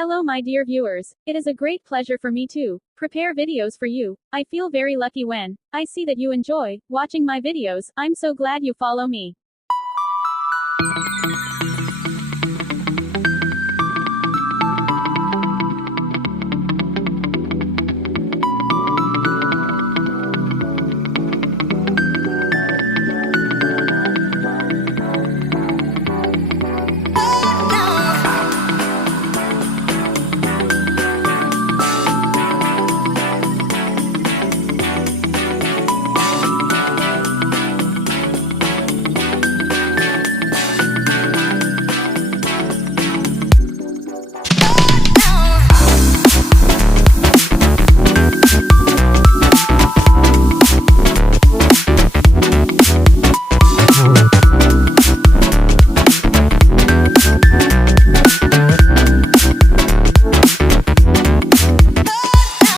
Hello my dear viewers, it is a great pleasure for me to prepare videos for you. I feel very lucky when I see that you enjoy watching my videos. I'm so glad you follow me.